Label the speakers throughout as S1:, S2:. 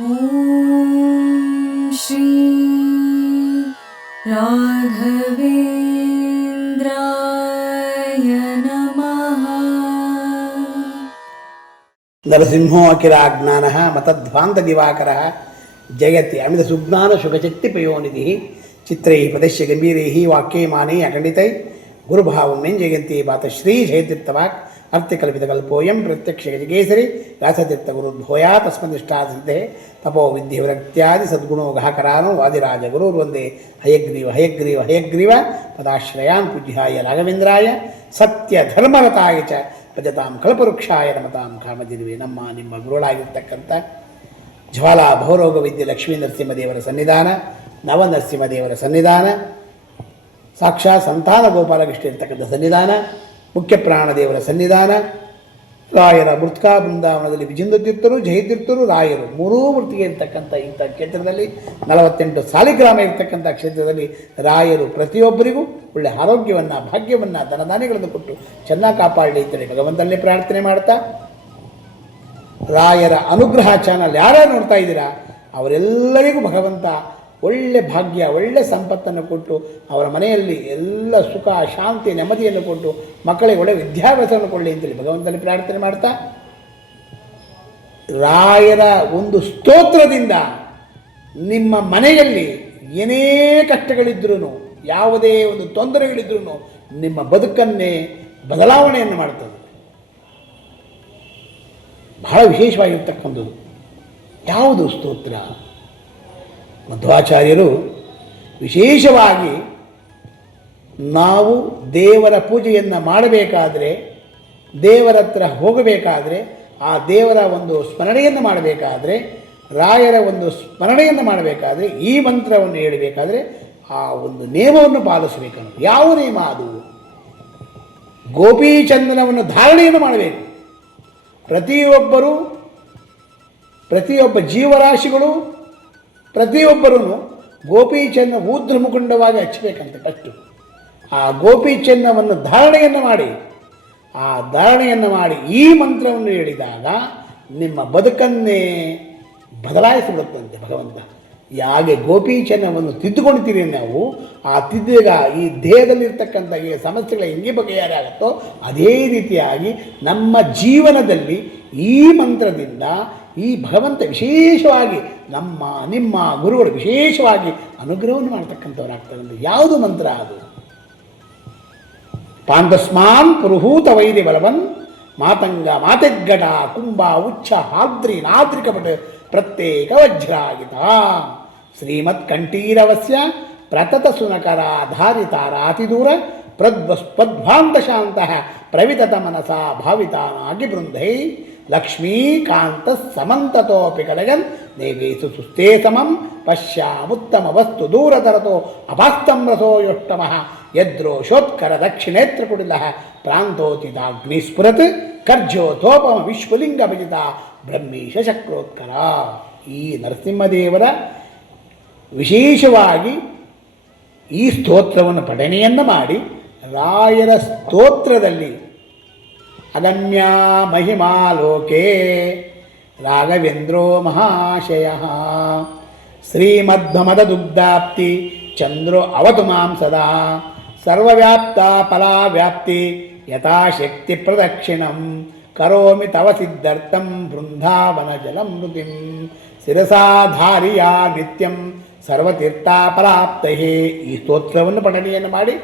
S1: ॐ श्री राघवेन्द्राय नमः।
S2: नरसिंहोऽखिलाज्ञानः मतध्वान्तदिवाकरः जयति अमितसुज्ञानसुखशक्तिपयोनिधिः चित्रैः पदस्य गम्भीरैः वाक्यमानैः अखण्डितैः गुरुभावं जयन्ती पात श्रीशैतीर्थवाक् ಅರ್ಥಕಲ್ಪಿತಕಲ್ಪೋಯಂ ಪ್ರತ್ಯಕ್ಷ ವ್ಯಾಸತೀರ್ಥ ಗುರುದ್ಭೋಯಾ ತಸ್ಮದಿಷ್ಟಾಸಿದ್ಧೆ ತಪೋ ವಿದ್ಯೆ ವಿರಕ್ತ್ಯಾದಿ ಸದ್ಗುಣೋ ಗಹಕರಾನು ವಾದಿರಾಜ ಗುರುರ್ವಂದೇ ಹಯಗ್ರೀವ ಹಯಗ್ರೀವ ಹಯಗ್ರೀವ ಪದಾಶ್ರಯಾನ್ ಪೂಜ್ಯಾಯ ರಾಘವೇಂದ್ರಾಯ. ಸತ್ಯ ಧರ್ಮರತಾಯ ಚ ಭಜತಾಂ ಕಲ್ಪವೃಕ್ಷಾಯ ರಮತಾಂ ಕಾಮದಿರುವೆ. ನಮ್ಮ ನಿಮ್ಮ ಗುರುಳಾಗಿರ್ತಕ್ಕಂಥ ಜ್ವಾಲಾ ಭೌರೋಗ ವಿದ್ಯೆ ಲಕ್ಷ್ಮೀ ನರಸಿಂಹದೇವರ ಸನ್ನಿಧಾನ ನವ ನರಸಿಂಹದೇವರ ಸನ್ನಿಧಾನ ಸಾಕ್ಷಾತ್ ಸಂತಾನ ಗೋಪಾಲಕೃಷ್ಣ ಇರ್ತಕ್ಕಂಥ ಸನ್ನಿಧಾನ ಮುಖ್ಯ ಪ್ರಾಣದೇವರ ಸನ್ನಿಧಾನ. ರಾಯರ ಮೃತ್ಕಾ ಬೃಂದಾವನದಲ್ಲಿ ವಿಜೇಂದ್ರ ತೀರ್ಥರು ಜಯತೀರ್ಥರು, ರಾಯರು. ಮೂರೂ ಮೃತಿಗೆ ಇರ್ತಕ್ಕಂಥ ಇಂಥ ಕ್ಷೇತ್ರದಲ್ಲಿ, ನಲವತ್ತೆಂಟು ಸಾಲಿಗ್ರಾಮ ಇರ್ತಕ್ಕಂಥ ಕ್ಷೇತ್ರದಲ್ಲಿ ರಾಯರು ಪ್ರತಿಯೊಬ್ಬರಿಗೂ ಒಳ್ಳೆ ಆರೋಗ್ಯವನ್ನು, ಭಾಗ್ಯವನ್ನು ಧನದಾನಿಗಳನ್ನು ಕೊಟ್ಟು ಚೆನ್ನಾಗಿ ಕಾಪಾಡಲಿ ಅಂತೇಳಿ ಭಗವಂತನಲ್ಲಿ ಪ್ರಾರ್ಥನೆ ಮಾಡ್ತಾ. ರಾಯರ ಅನುಗ್ರಹ ಚಾನಲ್ ಯಾರ್ಯಾರು ನೋಡ್ತಾ ಇದ್ದೀರಾ, ಅವರೆಲ್ಲರಿಗೂ ಭಗವಂತ ಒಳ್ಳೆ ಭಾಗ್ಯ, ಒಳ್ಳೆ ಸಂಪತ್ತನ್ನು ಕೊಟ್ಟು ಅವರ ಮನೆಯಲ್ಲಿ ಎಲ್ಲ ಸುಖ, ಶಾಂತಿ, ನೆಮ್ಮದಿಯನ್ನು ಕೊಟ್ಟು ಮಕ್ಕಳಿಗೆ ಒಳ್ಳೆ ವಿದ್ಯಾಭ್ಯಾಸವನ್ನು ಕೊಡಲಿ ಅಂತೇಳಿ ಭಗವಂತನಲ್ಲಿ ಪ್ರಾರ್ಥನೆ ಮಾಡ್ತಾ, ರಾಯರ ಒಂದು ಸ್ತೋತ್ರದಿಂದ ನಿಮ್ಮ ಮನೆಯಲ್ಲಿ ಏನೇ ಕಷ್ಟಗಳಿದ್ರೂ ಯಾವುದೇ ಒಂದು ತೊಂದರೆಗಳಿದ್ರೂ ನಿಮ್ಮ ಬದುಕನ್ನೇ ಬದಲಾವಣೆಯನ್ನು ಮಾಡ್ತದೆ. ಬಹಳ ವಿಶೇಷವಾಗಿರ್ತಕ್ಕಂಥದ್ದು. ಯಾವುದು ಸ್ತೋತ್ರ? ಮಧ್ವಾಚಾರ್ಯರು ವಿಶೇಷವಾಗಿ ನಾವು ದೇವರ ಪೂಜೆಯನ್ನು ಮಾಡಬೇಕಾದರೆ, ದೇವರ ಹತ್ರ ಹೋಗಬೇಕಾದ್ರೆ, ಆ ದೇವರ ಒಂದು ಸ್ಮರಣೆಯನ್ನು ಮಾಡಬೇಕಾದ್ರೆ, ರಾಯರ ಒಂದು ಸ್ಮರಣೆಯನ್ನು ಮಾಡಬೇಕಾದ್ರೆ, ಈ ಮಂತ್ರವನ್ನು ಹೇಳಬೇಕಾದ್ರೆ ಆ ಒಂದು ನಿಯಮವನ್ನು ಪಾಲಿಸಬೇಕನ್ನು ಯಾವ ನಿಯಮ ಅದು? ಗೋಪೀಚಂದನವನ್ನು ಧಾರಣೆಯನ್ನು ಮಾಡಬೇಕು. ಪ್ರತಿಯೊಬ್ಬರು, ಪ್ರತಿಯೊಬ್ಬ ಜೀವರಾಶಿಗಳು ಪ್ರತಿಯೊಬ್ಬರೂ ಗೋಪೀಚನ್ನ ಮುಖಂಡವಾಗಿ ಹಚ್ಚಬೇಕಂತೆ ಫಸ್ಟು ಆ ಗೋಪೀಚನ್ನವನ್ನು ಧಾರಣೆಯನ್ನು ಮಾಡಿ, ಆ ಧಾರಣೆಯನ್ನು ಮಾಡಿ ಈ ಮಂತ್ರವನ್ನು ಹೇಳಿದಾಗ ನಿಮ್ಮ ಬದುಕನ್ನೇ ಬದಲಾಯಿಸಿಬಿಡುತ್ತಂತೆ ಭಗವಂತ. ಯಾಗೆ ಗೋಪೀಚನ್ನವನ್ನು ತಿದ್ದುಕೊಳ್ತೀರಿ ನಾವು, ಆ ತಿದ್ದಾಗ ಈ ದೇಹದಲ್ಲಿರ್ತಕ್ಕಂಥ ಈ ಸಮಸ್ಯೆಗಳ ಹೆಂಗೆ ಬಗೆಯಾರಾಗುತ್ತೋ ಅದೇ ರೀತಿಯಾಗಿ ನಮ್ಮ ಜೀವನದಲ್ಲಿ ಈ ಮಂತ್ರದಿಂದ ಈ ಭಗವಂತ ವಿಶೇಷವಾಗಿ ನಮ್ಮ, ನಿಮ್ಮ ಗುರುಗಳು ವಿಶೇಷವಾಗಿ ಅನುಗ್ರಹವನ್ನು ಮಾಡ್ತಕ್ಕಂಥವ್ರಾಗ್ತಾರೆ ಯಾವುದು ಮಂತ್ರ ಅದು? ಪಾಂಡಸ್ಮಾನ್ ಪುರುಹೂತ ವೈದ್ಯ ಬಲವನ್ ಮಾತಂಗ ಮಾತೆಗ್ಗಟ ಕುಂಭ ಉಚ್ಛ ಹಾದ್ರಿ ನಾದ್ರಿಕಪಟ ಪ್ರತ್ಯೇಕ ವಜ್ರಾಗಿತ. ಶ್ರೀಮತ್ ಕಂಠೀರವಸ್ಯ ಪ್ರತತ ಸುನಕರ ಧಾರಿತಾರಾತಿದೂರ ಪ್ರದ್ವಸ್ಪದ್ಭಾಂತ ಶಾಂತ ಪ್ರವಿತತ ಮನಸ ಭಾವಿತಾನಾಗಿ ಬೃಂದೈ. ಲಕ್ಷ್ಮೀಕಾಂತ ಸಮಂತತೋಪಿ ಕಡಗನ್ ದೇವೇಸು ಸುಸ್ಥೇ ಸಮಂ ಪಶ್ಯಾಮುತ್ತಮ ವಸ್ತು ದೂರತರತೋ ಅಪಾಸ್ತಂ ರಸೋ ಯೋಷ್ಟಮಃ ಯದ್ರೋಷೋತ್ಕರ ದಕ್ಷಿಣೇತ್ರ ಕುಡಿಲ ಪ್ರಾಂತೋತಿದಾಗ್ನಿ ಸ್ಫುರತ್ ಕರ್ಜೋತೋಪಮ ವಿಶ್ವಲಿಂಗ ಭಜಿತ ಬ್ರಹ್ಮೀಶ ಚಕ್ರೋತ್ಕರ ಈ ನರಸಿಂಹದೇವರ ವಿಶೇಷವಾಗಿ ಈ ಸ್ತೋತ್ರವನ್ನು ಪಠಣೆಯನ್ನು ಮಾಡಿ ರಾಯರ ಸ್ತೋತ್ರದಲ್ಲಿ ಅಗಮ್ಯ ಮಹಿಮಾ ಲೋಕೆ ರಾಘವೇಂದ್ರೋ ಮಹಾಶಯ ಶ್ರೀಮದ್ಭಮದ ದುಗ್ಧಾಪ್ತಿ ಚಂದ್ರೋ ಅವತು ಮಾಂ ಸದಾ ಸರ್ವವ್ಯಾಪ್ತ ಫಲಾವ್ಯಾಪ್ತಿ ಯಥಾಶಕ್ತಿ ಪ್ರದಕ್ಷಿಣಂ ಕರೋಮಿ ತವ ಸಿದ್ಧರ್ಥಂ ಬೃಂದಾವನ ಜಲಮೃತಿಂ ಶಿರಸಾಧಾರಿಯ ನಿತ್ಯಂ ಸರ್ವತೀರ್ಥಾಪರಾಪ್ತಹೇ ಈ ಸ್ತೋತ್ರವನ್ನು ಪಠಣೆಯನ್ನು ಮಾಡಿ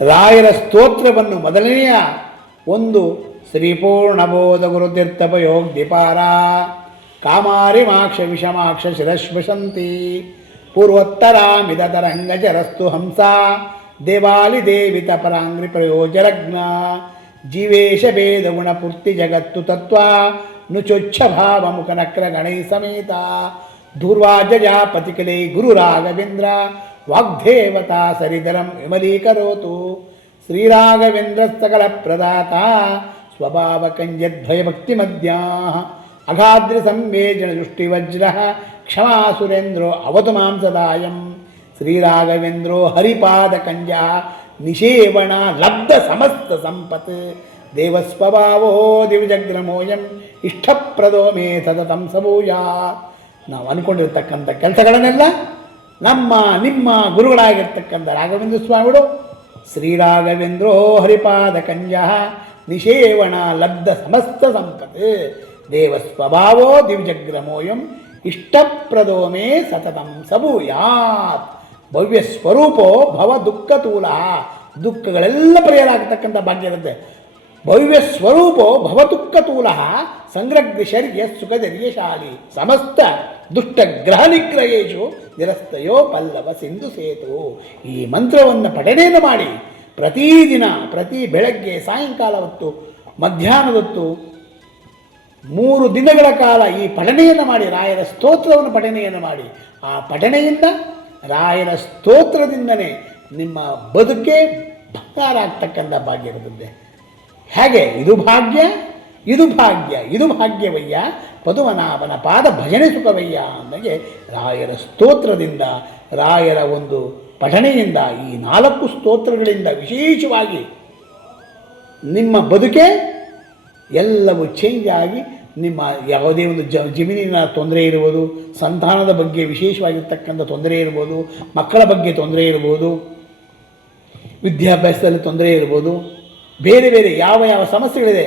S2: ರಾಯರ ಸ್ತೋತ್ರವನ್ನು ಮೊದಲನೆಯ ಒಂದು ಶ್ರೀಪೂರ್ಣಬೋಧ ಗುರುತೀರ್ಥಪಯೋಗ್ದಿಪಾರ ಕಾಮಾರಿಮಾಕ್ಷ ವಿಷಮಾಕ್ಷ ಶಿರಶ್ವಸಂತಿ ಪೂರ್ವೋತ್ತರಾಮಿದತರಂಗಜರಸ್ತು ಹಂಸ. ದೇವಾಲಿ ದೇವಿತ ಪರಾಂಗ್ರಿ ಪ್ರಯೋಜರಗ್ನ ಜೀವೇಶ ಭೇದ ಗುಣಪೂರ್ತಿ ಜಗತ್ತು ತತ್ವ. ನುಚೊಚ್ಛ ಭಾವ ಮುಖನಕ್ರ ಗಣೈ ಸಮೇತ. ಧೂರ್ವಾಜಯಾಪತಿಕಲೈ ಗುರು ರಾಘವೇಂದ್ರ ವಾಗ್ದೇವತಾ ಸರಿದರಂ ವಿಮಲೀಕರೋತು ಶ್ರೀರಾಘವೇಂದ್ರ ಸಕಲ ಪ್ರದಾತ ಸ್ವಭಾವ ಕಂಜದ್ಭಯಭಕ್ತಿ ಮಧ್ಯಾ ಅಗಾದ್ರಿ ಸಂವೇಜನ ದೃಷ್ಟಿವಜ್ರ ಕ್ಷಮಾ ಸುರೇಂದ್ರೋ ಅವತು ಮಾಂ ಸದಾಯಂ ಶ್ರೀರಾಘವೇಂದ್ರೋ ಹರಿಪಾದ ಕಂಜ ನಿಷೇವಣ ಲಬ್ಧ ಸಮಸ್ತ ಸಂಪತ್ ದೇವಸ್ವಭಾವೋ ದಿವ್ಯಜಗ್ರಮೋಯಂ ಇಷ್ಟಪ್ರದೋ ಮೇ ಸತತಂ ಸಭೂಯ ನಾವು ಅಂದ್ಕೊಂಡಿರ್ತಕ್ಕಂಥ ಕೆಲಸಗಳನ್ನೆಲ್ಲ ನಮ್ಮ, ನಿಮ್ಮ ಗುರುಗಳಾಗಿರ್ತಕ್ಕಂಥ ರಾಘವೇಂದ್ರ ಸ್ವಾಮಿಗಳು ಶ್ರೀರಾಘವೇಂದ್ರೋ ಹರಿಪಾದ ಕಂಜ ನಿಷೇವಣ ಲಬ್ಧ ಸಮಸ್ತ ಸಂಪತ್ ದೇವ ಸ್ವಭಾವೋ ದಿವ್ಯಗ್ರಮೋಯಂ ಇಷ್ಟಪ್ರದೋಮೇ ಸತತಂ ಸಭೂಯಾತ್. ಭವ್ಯ ಸ್ವರೂಪೋ ಭವ ದುಃಖ ತೂಲ ದುಃಖಗಳೆಲ್ಲ ಪರಿಹಾರ ಆಗ್ತಕ್ಕಂಥ ಭಾಗ್ಯ ಇರುತ್ತೆ. ಭವ್ಯ ಸ್ವರೂಪೋ ಭವತುಕ್ಕತೂಲ ಸಂಗ್ರಗ್ಶರ್ಯ ಸುಖದರ್ಯಶಾಲಿ ಸಮಸ್ತ ದುಷ್ಟ ಗ್ರಹ ನಿಗ್ರಹೇಶು ನಿರಸ್ತಯೋ ಪಲ್ಲವ ಸಿಂಧು ಸೇತು. ಈ ಮಂತ್ರವನ್ನು ಪಠನೆಯನ್ನು ಮಾಡಿ ಪ್ರತಿದಿನ, ಪ್ರತಿ ಬೆಳಗ್ಗೆ, ಸಾಯಂಕಾಲ ಹೊತ್ತು, ಮಧ್ಯಾಹ್ನದೊತ್ತು ಮೂರು ದಿನಗಳ ಕಾಲ ಈ ಪಠನೆಯನ್ನು ಮಾಡಿ, ರಾಯರ ಸ್ತೋತ್ರವನ್ನು ಪಠನೆಯನ್ನು ಮಾಡಿ. ಆ ಪಠನೆಯಿಂದ ರಾಯರ ಸ್ತೋತ್ರದಿಂದನೇ ನಿಮ್ಮ ಬದುಕೇ ಭಕ್ತಾರಾಗ್ತಕ್ಕಂಥ ಭಾಗ್ಯ ಇರುತ್ತದೆ. ಹೇಗೆ? ಇದು ಭಾಗ್ಯ? ಇದು ಭಾಗ್ಯ. ಇದು ಭಾಗ್ಯವಯ್ಯ. ಪದುಮನಾಭನ ಪಾದ ಭಜನೆ ಸುಖವಯ್ಯ ಅಂದಾಗೆ ರಾಯರ ಸ್ತೋತ್ರದಿಂದ, ರಾಯರ ಒಂದು ಪಠಣೆಯಿಂದ, ಈ ನಾಲ್ಕು ಸ್ತೋತ್ರಗಳಿಂದ ವಿಶೇಷವಾಗಿ ನಿಮ್ಮ ಬದುಕೆ ಎಲ್ಲವೂ ಚೇಂಜ್ ಆಗಿ ನಿಮ್ಮ ಯಾವುದೇ ಒಂದು ಜ, ಜಮೀನಿನ ತೊಂದರೆ ಇರ್ಬೋದು, ಸಂತಾನದ ಬಗ್ಗೆ ವಿಶೇಷವಾಗಿರ್ತಕ್ಕಂಥ ತೊಂದರೆ ಇರ್ಬೋದು, ಮಕ್ಕಳ ಬಗ್ಗೆ ತೊಂದರೆ ಇರ್ಬೋದು, ವಿದ್ಯಾಭ್ಯಾಸದಲ್ಲಿ ತೊಂದರೆ ಇರ್ಬೋದು ಬೇರೆ ಬೇರೆ ಯಾವ ಯಾವ ಸಮಸ್ಯೆಗಳಿದೆ,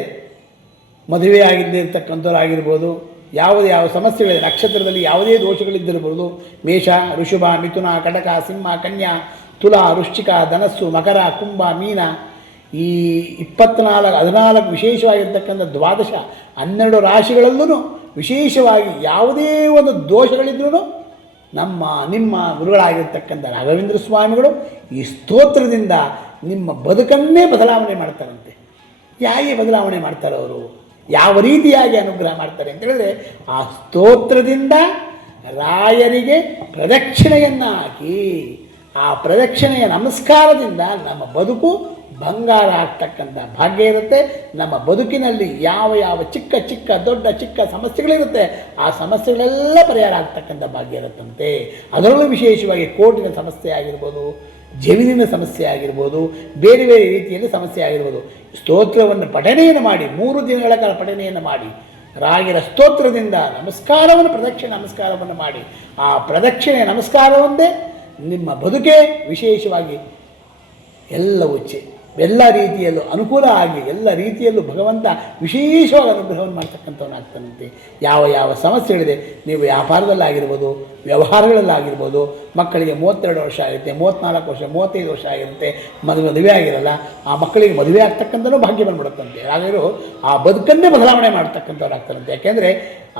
S2: ಮದುವೆ ಆಗಿದ್ದೇ ಇರ್ತಕ್ಕಂಥವ್ರಾಗಿರ್ಬೋದು ಯಾವುದೇ ಯಾವ ಸಮಸ್ಯೆಗಳಿದೆ, ನಕ್ಷತ್ರದಲ್ಲಿ ಯಾವುದೇ ದೋಷಗಳಿದ್ದಿರ್ಬೋದು, ಮೇಷ, ಋಷಭ, ಮಿಥುನ, ಕಟಕ, ಸಿಂಹ, ಕನ್ಯಾ, ತುಲಾ, ವೃಶ್ಚಿಕ, ಧನಸ್ಸು, ಮಕರ, ಕುಂಭ, ಮೀನ, ಈ ಇಪ್ಪತ್ನಾಲ್ಕು, ಹದಿನಾಲ್ಕು ವಿಶೇಷವಾಗಿರ್ತಕ್ಕಂಥ ದ್ವಾದಶ, ಹನ್ನೆರಡು ರಾಶಿಗಳಲ್ಲೂ ವಿಶೇಷವಾಗಿ ಯಾವುದೇ ಒಂದು ದೋಷಗಳಿದ್ರೂ ನಮ್ಮ, ನಿಮ್ಮ ಗುರುಗಳಾಗಿರ್ತಕ್ಕಂಥ ರಾಘವೇಂದ್ರ ಸ್ವಾಮಿಗಳು ಈ ಸ್ತೋತ್ರದಿಂದ ನಿಮ್ಮ ಬದುಕನ್ನೇ ಬದಲಾವಣೆ ಮಾಡ್ತಾರಂತೆ. ಹೇಗೆ ಬದಲಾವಣೆ ಮಾಡ್ತಾರೆ ಅವರು? ಯಾವ ರೀತಿಯಾಗಿ ಅನುಗ್ರಹ ಮಾಡ್ತಾರೆ ಅಂತ ಹೇಳಿದ್ರೆ, ಆ ಸ್ತೋತ್ರದಿಂದ ರಾಯರಿಗೆ ಪ್ರದಕ್ಷಿಣೆಯನ್ನು ಹಾಕಿ ಆ ಪ್ರದಕ್ಷಿಣೆಯ ನಮಸ್ಕಾರದಿಂದ ನಮ್ಮ ಬದುಕು ಬಂಗಾರ ಆಗ್ತಕ್ಕಂಥ ಭಾಗ್ಯ ಇರುತ್ತೆ. ನಮ್ಮ ಬದುಕಿನಲ್ಲಿ ಯಾವ ಯಾವ ಚಿಕ್ಕ ಚಿಕ್ಕ ದೊಡ್ಡ ಚಿಕ್ಕ ಸಮಸ್ಯೆಗಳಿರುತ್ತೆ, ಆ ಸಮಸ್ಯೆಗಳೆಲ್ಲ ಪರಿಹಾರ ಆಗ್ತಕ್ಕಂಥ ಭಾಗ್ಯ ಇರುತ್ತಂತೆ. ಅದರಲ್ಲೂ ವಿಶೇಷವಾಗಿ ಕೋರ್ಟಿನ ಸಮಸ್ಯೆ ಆಗಿರ್ಬೋದು ಜಮೀನಿನ ಸಮಸ್ಯೆ ಆಗಿರ್ಬೋದು, ಬೇರೆ ಬೇರೆ ರೀತಿಯಲ್ಲಿ ಸಮಸ್ಯೆ ಆಗಿರ್ಬೋದು. ಸ್ತೋತ್ರವನ್ನು ಪಠನೆಯನ್ನು ಮಾಡಿ, ಮೂರು ದಿನಗಳ ಕಾಲ ಪಠನೆಯನ್ನು ಮಾಡಿ ರಾಗಿರ ಸ್ತೋತ್ರದಿಂದ ನಮಸ್ಕಾರವನ್ನು, ಪ್ರದಕ್ಷಿಣೆ ನಮಸ್ಕಾರವನ್ನು ಮಾಡಿ, ಆ ಪ್ರದಕ್ಷಿಣೆ ನಮಸ್ಕಾರವೊಂದೇ ನಿಮ್ಮ ಬದುಕೇ ವಿಶೇಷವಾಗಿ ಎಲ್ಲವೂ ಚೆ ಎಲ್ಲ ರೀತಿಯಲ್ಲೂ ಅನುಕೂಲ ಆಗಿ ಎಲ್ಲ ರೀತಿಯಲ್ಲೂ ಭಗವಂತ ವಿಶೇಷವಾಗಿ ಅನುಗ್ರಹವನ್ನು ಮಾಡ್ತಕ್ಕಂಥವನಾಗ್ತಾನಂತೆ. ಯಾವ ಯಾವ ಸಮಸ್ಯೆಗಳಿದೆ ನೀವು ವ್ಯಾಪಾರದಲ್ಲಾಗಿರ್ಬೋದು, ವ್ಯವಹಾರಗಳಲ್ಲಾಗಿರ್ಬೋದು, ಮಕ್ಕಳಿಗೆ ಮೂವತ್ತೆರಡು ವರ್ಷ ಆಗಿರುತ್ತೆ ಮೂವತ್ತ್ನಾಲ್ಕು ವರ್ಷ, ಮೂವತ್ತೈದು ವರ್ಷ ಆಗಿರುತ್ತೆ, ಮದುವೆ ಮದುವೆ ಆಗಿರಲ್ಲ, ಆ ಮಕ್ಕಳಿಗೆ ಮದುವೆ ಆಗ್ತಕ್ಕಂಥನೂ ಭಾಗ್ಯ ಬಂದ್ಬಿಡುತ್ತಂತೆ. ಹಾಗಾದರೂ ಆ ಬದುಕನ್ನೇ ಬದಲಾವಣೆ ಮಾಡ್ತಕ್ಕಂಥವ್ರು ಆಗ್ತಾನಂತೆ ಯಾಕೆಂದರೆ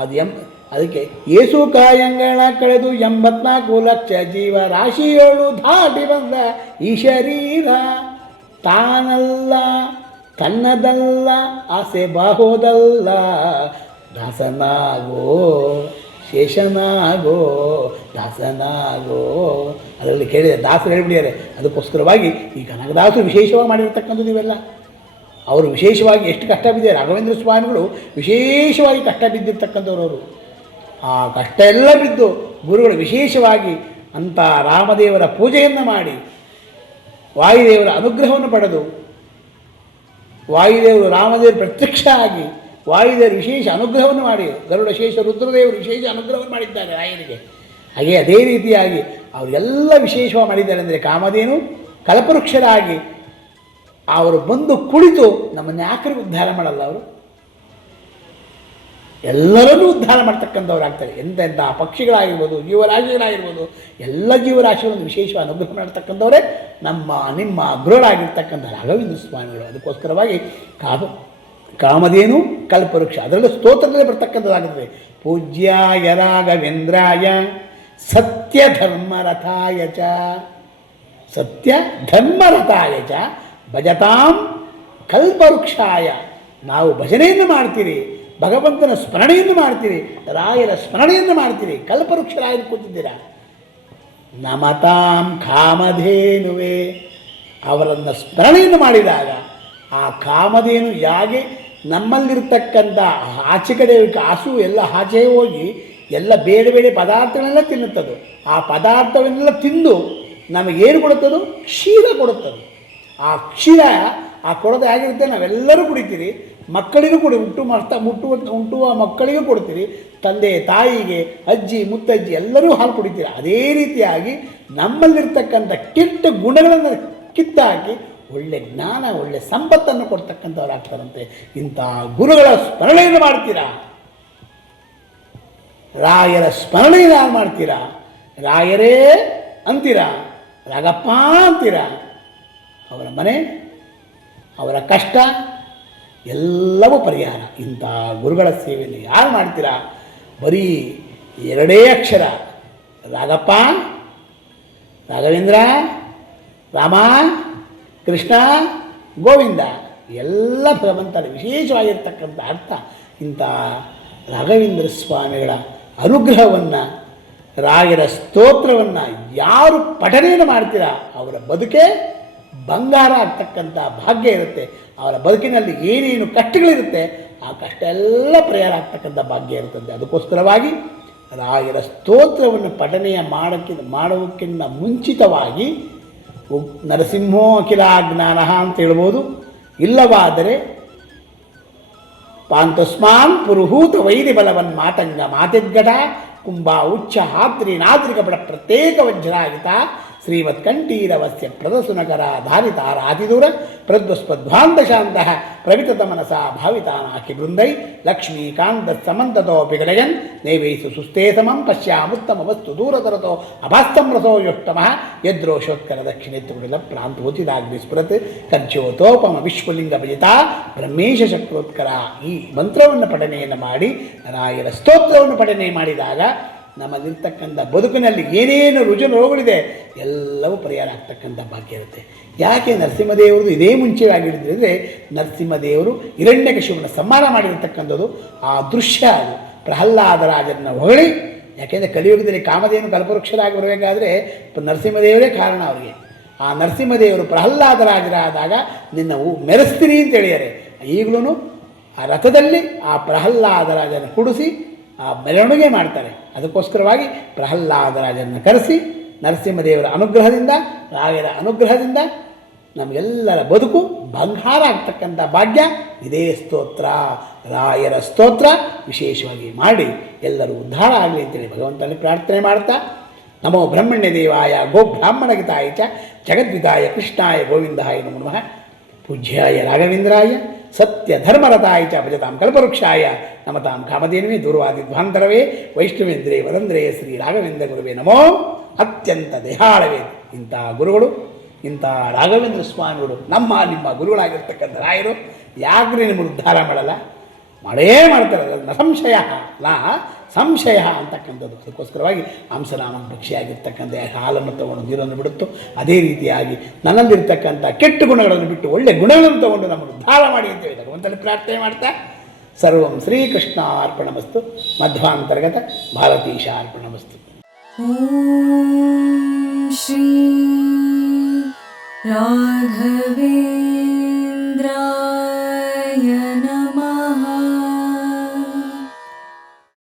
S2: ಅದು ಎಂ, ಅದಕ್ಕೆ ಏಸು ಕಾಯಂಗಳ ಕಳೆದು ಎಂಬತ್ನಾಲ್ಕು ಲಕ್ಷ ಜೀವ ರಾಶಿಯೋಳು ದಾಟಿ ಬಂದ ಈ ಶರೀರ. ತಾನಲ್ಲ, ತನ್ನದಲ್ಲ, ಆಸೆ ಬಾಹೋದಲ್ಲ. ದಾಸನಾಗೋ, ಶೇಷನಾಗೋ, ದಾಸನಾಗೋ. ಅದರಲ್ಲಿ ಕೇಳಿದೆ, ದಾಸರು ಹೇಳ್ಬಿಟ್ಟಿದ್ದಾರೆ, ಅದಕ್ಕೋಸ್ಕರವಾಗಿ ಈ ಕನಕದಾಸರು ವಿಶೇಷವಾಗಿ ಮಾಡಿರ್ತಕ್ಕಂಥದ್ದು ಇವೆಲ್ಲ ಅವರು ವಿಶೇಷವಾಗಿ ಎಷ್ಟು ಕಷ್ಟ ಬಿದ್ದಿದೆ, ರಾಘವೇಂದ್ರ ಸ್ವಾಮಿಗಳು ವಿಶೇಷವಾಗಿ ಕಷ್ಟ ಬಿದ್ದಿರ್ತಕ್ಕಂಥವ್ರು ಅವರು. ಆ ಕಷ್ಟ ಎಲ್ಲ ಬಿದ್ದು ಗುರುಗಳು ವಿಶೇಷವಾಗಿ ಅಂಥ ರಾಮದೇವರ ಪೂಜೆಯನ್ನು ಮಾಡಿ ವಾಯುದೇವರ ಅನುಗ್ರಹವನ್ನು ಪಡೆದು ವಾಯುದೇವರು ರಾಮದೇವರು ಪ್ರತ್ಯಕ್ಷ ಆಗಿ ವಾಯುದೇವರು ವಿಶೇಷ ಅನುಗ್ರಹವನ್ನು ಮಾಡಿ, ಗರುಡ ಶೇಷ, ರುದ್ರದೇವರು ವಿಶೇಷ ಅನುಗ್ರಹವನ್ನು ಮಾಡಿದ್ದಾರೆ ರಾಯನಿಗೆ ಹಾಗೆ ಅದೇ ರೀತಿಯಾಗಿ ಅವರೆಲ್ಲ ವಿಶೇಷವಾಗಿ ಮಾಡಿದ್ದಾರೆ ಅಂದರೆ ಕಾಮಧೇನು ಕಲ್ಪವೃಕ್ಷರಾಗಿ ಅವರು ಬಂದು ಕುಳಿತು ನಮ್ಮನ್ನು ಯಾಕೆ ಉದ್ಧಾರ ಮಾಡಲ್ಲ ಅವರು. ಎಲ್ಲರನ್ನೂ ಉದ್ಧಾರ ಮಾಡ್ತಕ್ಕಂಥವ್ರು ಆಗ್ತಾರೆ. ಎಂಥ ಎಂಥ ಪಕ್ಷಿಗಳಾಗಿರ್ಬೋದು, ಜೀವರಾಶಿಗಳಾಗಿರ್ಬೋದು, ಎಲ್ಲ ಜೀವರಾಶಿಗಳನ್ನು ವಿಶೇಷ ಅನುಗ್ರಹ ಮಾಡ್ತಕ್ಕಂಥವರೇ ನಮ್ಮ, ನಿಮ್ಮ ಗುರುಗಳಾಗಿರ್ತಕ್ಕಂಥ ರಾಘವೇಂದ್ರ ಸ್ವಾಮಿಗಳು. ಅದಕ್ಕೋಸ್ಕರವಾಗಿ ಕಾಮ, ಕಾಮಧೇನು, ಕಲ್ಪವೃಕ್ಷ, ಅದರಲ್ಲೂ ಸ್ತೋತ್ರದಲ್ಲಿ ಬರ್ತಕ್ಕಂಥದ್ದಾಗುತ್ತದೆ ಪೂಜ್ಯಾಯ ರಾಘವೇಂದ್ರಾಯ ಸತ್ಯ ಧರ್ಮರಥಾಯ ಚ ಸತ್ಯ ಧರ್ಮರಥಾಯ ಚ, ಭಜತಾಂ ಕಲ್ಪವೃಕ್ಷಾಯ. ನಾವು ಭಜನೆಯನ್ನು ಮಾಡ್ತೀರಿ. ಭಗವಂತನ ಸ್ಮರಣೆಯನ್ನು ಮಾಡ್ತೀರಿ, ರಾಯರ ಸ್ಮರಣೆಯನ್ನು ಮಾಡ್ತೀರಿ, ಕಲ್ಪವೃಕ್ಷರಾಯರು ಕೂತಿದ್ದೀರಾ? ನಮತಾಂ ಕಾಮಧೇನುವೆ. ಅವರನ್ನು ಸ್ಮರಣೆಯನ್ನು ಮಾಡಿದಾಗ ಆ ಕಾಮಧೇನು ಯಾಗೆ ನಮ್ಮಲ್ಲಿರ್ತಕ್ಕಂಥ ಆಚೆ ಕಡೆ ಕಾಸು ಎಲ್ಲ ಆಚೆ ಹೋಗಿ ಎಲ್ಲ ಬೇರೆ ಬೇರೆ ಪದಾರ್ಥಗಳೆಲ್ಲ ತಿನ್ನುತ್ತದು. ಆ ಪದಾರ್ಥವನ್ನೆಲ್ಲ ತಿಂದು ನಮಗೇನು ಕೊಡುತ್ತದೋ? ಕ್ಷೀರ ಕೊಡುತ್ತದೆ. ಆ ಕ್ಷೀರ, ಆ ಕೊಡೋದು ಹೇಗಿರುತ್ತೆ ನಾವೆಲ್ಲರೂ ಕುಡಿತೀರಿ. ಮಕ್ಕಳಿಗೂ ಕೊಡಿ, ಹುಟ್ಟು ಮಸ್ತ ಮುಟ್ಟುವ ಹುಟ್ಟುವ ಮಕ್ಕಳಿಗೂ ಕೊಡ್ತೀರಿ. ತಂದೆ, ತಾಯಿಗೆ, ಅಜ್ಜಿ, ಮುತ್ತಜ್ಜಿ ಎಲ್ಲರೂ ಹಾಲು ಕುಡಿತೀರಿ. ಅದೇ ರೀತಿಯಾಗಿ ನಮ್ಮಲ್ಲಿರ್ತಕ್ಕಂಥ ಕೆಟ್ಟ ಗುಣಗಳನ್ನು ಕಿತ್ತಾಕಿ ಒಳ್ಳೆ ಜ್ಞಾನ, ಒಳ್ಳೆ ಸಂಪತ್ತನ್ನು ಕೊಡ್ತಕ್ಕಂಥವ್ರು ಆಗ್ತಾರಂತೆ. ಇಂಥ ಗುರುಗಳ ಸ್ಮರಣೆಯನ್ನು ಮಾಡ್ತೀರಾ? ರಾಯರ ಸ್ಮರಣೆಯನ್ನು ಮಾಡ್ತೀರಾ? ರಾಯರೇ ಅಂತೀರಾ? ರಾಗಪ್ಪ ಅಂತೀರಾ? ಅವರ ಮನೆ, ಅವರ ಕಷ್ಟ ಎಲ್ಲವೂ ಪರಿಹಾರ. ಇಂಥ ಗುರುಗಳ ಸೇವೆಯನ್ನು ಯಾರು ಮಾಡ್ತೀರಾ? ಬರೀ ಎರಡೇ ಅಕ್ಷರ. ರಾಗಪ್ಪ, ರಾಘವೇಂದ್ರ, ರಾಮ, ಕೃಷ್ಣ, ಗೋವಿಂದ. ಎಲ್ಲ ಭಗವಂತನ ವಿಶೇಷವಾಗಿರ್ತಕ್ಕಂಥ ಅರ್ಥ. ಇಂಥ ರಾಘವೇಂದ್ರ ಸ್ವಾಮಿಗಳ ಅನುಗ್ರಹವನ್ನು, ರಾಯರ ಸ್ತೋತ್ರವನ್ನು ಯಾರು ಪಠನೆಯನ್ನು ಮಾಡ್ತೀರಾ? ಅವರ ಬದುಕೇ ಬಂಗಾರ ಆಗ್ತಕ್ಕಂಥ ಭಾಗ್ಯ ಇರುತ್ತೆ. ಅವರ ಬದುಕಿನಲ್ಲಿ ಏನೇನು ಕಷ್ಟಗಳಿರುತ್ತೆ, ಆ ಕಷ್ಟ ಎಲ್ಲ ಪರಿಹಾರ ಆಗ್ತಕ್ಕಂಥ ಭಾಗ್ಯ ಇರುತ್ತದೆ. ಅದಕ್ಕೋಸ್ಕರವಾಗಿ ರಾಯರ ಸ್ತೋತ್ರವನ್ನು ಪಠನೆಯ ಮಾಡೋಕ್ಕೆ ಮಾಡೋಕ್ಕಿಂತ ಮುಂಚಿತವಾಗಿ ನರಸಿಂಹೋ ಅಖಿಲ ಜ್ಞಾನ ಅಂತ ಹೇಳ್ಬೋದು. ಇಲ್ಲವಾದರೆ ಪಾಂತಸ್ಮಾನ್ ಪುರುಹೂತ ವೈರಿ ಬಲವನ್ ಮಾತಂಗ ಮಾತಿದ್ಗಟ ಕುಂಭ ಉಚ್ಚ ಹಾತ್ರಿ ಬಡ ಪ್ರತ್ಯೇಕ ವಜ್ರಾಗಿತ ಶ್ರೀಮತ್ ಕಂಠೀರವಸ್ಯ ಪ್ರದಸುನಕರ ಧಾರಿತ ರಾತಿದೂರ ಪ್ರದ್ವಸ್ಪಧ್ವಾಂತ ಶಾಂತ ಪ್ರವಿತತ ಮನಸ ಭಾವಿತಾನಾಕಿ ಬೃಂದೈ ಲಕ್ಷ್ಮೀಕಾಂತ ಸಮಂತತೋ ನೈವೇಸು ನೈವೈಸು ಸುಸ್ಥೇ ಸಮಂ ಪಶ್ಯಾಮುತ್ತಮ ವಸ್ತು ದೂರತರತೋ ಅಭಾಸ್ತಂ ರಸೋ ಯೋಷ್ಟಮಃ ಯದ್ರೋಷೋತ್ಕರ ದಕ್ಷಿಣೇತ್ರುಡಿಲ ಪ್ರಾಂತೋಚಿದಾಗ್ನಿ ಸ್ಫುರತ್ ಕರ್ಜ್ಯೋತೋಪಮ ವಿಶ್ವಲಿಂಗ ಭಜಿತ ಬ್ರಹ್ಮೇಶ ಶಕ್ರೋತ್ಕರ ಈ ಮಂತ್ರವನ್ನು ಪಠನೆಯನ್ನು ಮಾಡಿ ರಾಯರ ಸ್ತೋತ್ರವನ್ನು ಪಠನೆ ಮಾಡಿದಾಗ ನಮ್ಮಲ್ಲಿರ್ತಕ್ಕಂಥ ಬದುಕಿನಲ್ಲಿ ಏನೇನು ರುಜು ರೋಗಗಳಿದೆ ಎಲ್ಲವೂ ಪರಿಹಾರ ಆಗ್ತಕ್ಕಂಥ ಭಾಗ್ಯ ಇರುತ್ತೆ. ಯಾಕೆ ನರಸಿಂಹದೇವರು ಇದೇ ಮುಂಚೆಯಾಗಿಡಿದ್ರೆ ಅಂದರೆ ನರಸಿಂಹದೇವರು ಹಿರಣ್ಯಕಶಿವನ ಸಂಹಾರ ಮಾಡಿರತಕ್ಕಂಥದ್ದು ಆ ದೃಶ್ಯ ಅದು. ಪ್ರಹ್ಲಾದರಾಜನ ಹೊಗಳಿ, ಯಾಕೆಂದರೆ ಕಲಿಯುಗದಲ್ಲಿ ಕಾಮಧೇನು ಕಲ್ಪವೃಕ್ಷರಾಗಿ ಬರಬೇಕಾದ್ರೆ ನರಸಿಂಹದೇವರೇ ಕಾರಣ ಅವರಿಗೆ. ಆ ನರಸಿಂಹದೇವರು ಪ್ರಹ್ಲಾದರಾಜರಾದಾಗ ನಿನ್ನ ಮೆರೆಸ್ತೀನಿ ಅಂತ ಹೇಳಿದರೆ ಈಗಲೂ ಆ ರಥದಲ್ಲಿ ಆ ಪ್ರಹ್ಲಾದರಾಜನ ಕುಡಿಸಿ ಆ ಮೆರವಣಿಗೆ ಮಾಡ್ತಾರೆ. ಅದಕ್ಕೋಸ್ಕರವಾಗಿ ಪ್ರಹ್ಲಾದರಾಜನ ಕರೆಸಿ ನರಸಿಂಹದೇವರ ಅನುಗ್ರಹದಿಂದ, ರಾಯರ ಅನುಗ್ರಹದಿಂದ ನಮಗೆಲ್ಲರ ಬದುಕು ಬಂಗಾರ ಆಗ್ತಕ್ಕಂಥ ಭಾಗ್ಯ. ಇದೇ ಸ್ತೋತ್ರ, ರಾಯರ ಸ್ತೋತ್ರ. ವಿಶೇಷವಾಗಿ ಮಾಡಿ ಎಲ್ಲರೂ ಉದ್ಧಾರ ಆಗಲಿ ಅಂತೇಳಿ ಭಗವಂತನಲ್ಲಿ ಪ್ರಾರ್ಥನೆ ಮಾಡ್ತಾ, ನಮೋ ಬ್ರಹ್ಮಣ್ಯ ದೇವಾಯ, ಗೋ ಬ್ರಾಹ್ಮಣಗಿತಾಯ ಚ ಜಗದ್ವಿತಾಯ ಕೃಷ್ಣಾಯ ಗೋವಿಂದಾಯ ನಮೋ ನಮಃ. ಪೂಜ್ಯಾಯ ರಾಘವೇಂದ್ರಾಯ ಸತ್ಯ ಧರ್ಮರತಾಯ ಚ ಭಜತಾಂ ಕಲ್ಪವೃಕ್ಷಾಯ ನಮತಾಂ ಕಾಮಧೇನುವೆ ದೂರ್ವಾದಿಧ್ವಾಂತರವೇ ವೈಷ್ಣವೇಂದ್ರೇ ವರಂದ್ರೇ ಶ್ರೀ ರಾಘವೇಂದ್ರ ಗುರುವೇ ನಮೋ. ಅತ್ಯಂತ ದೇಹಾಳವೇ. ಇಂಥ ಗುರುಗಳು, ಇಂಥ ರಾಘವೇಂದ್ರ ಸ್ವಾಮಿಗಳು ನಮ್ಮ ನಿಮ್ಮ ಗುರುಗಳಾಗಿರ್ತಕ್ಕಂಥ ರಾಯರು ಯಾಕೆ ನಿಮ್ಮನ್ನು ಉದ್ಧಾರ ಮಾಡಲ್ಲ. ಮಾಡೇ ಮಾಡ್ತಾರೆ, ನ ಸಂಶಯ. ನಾ ಸಂಶಯ ಅಂತಕ್ಕಂಥದ್ದು. ಅದಕ್ಕೋಸ್ಕರವಾಗಿ ಅಂಶನಾಮ ಪಕ್ಷಿಯಾಗಿರ್ತಕ್ಕಂಥ ಹಾಲನ್ನು ತಗೊಂಡು ನೀರನ್ನು ಬಿಡುತ್ತು. ಅದೇ ರೀತಿಯಾಗಿ ನನ್ನಲ್ಲಿರ್ತಕ್ಕಂಥ ಕೆಟ್ಟ ಗುಣಗಳನ್ನು ಬಿಟ್ಟು ಒಳ್ಳೆ ಗುಣಗಳನ್ನು ತಗೊಂಡು ನಮ್ಮನ್ನು ಉದ್ಧಾರ ಮಾಡಿ ಅಂತ ಹೇಳಿದಾಗ ಒಂದಲ್ಲಿ ಪ್ರಾರ್ಥನೆ ಮಾಡ್ತಾ, ಸರ್ವಂ ಶ್ರೀಕೃಷ್ಣ ಅರ್ಪಣಮಸ್ತು ಮಧ್ವಾಂತರ್ಗತ ಭಾರತೀಶ ಅರ್ಪಣಮಸ್ತು
S1: ಶ್ರೀ ರಾಘವೇ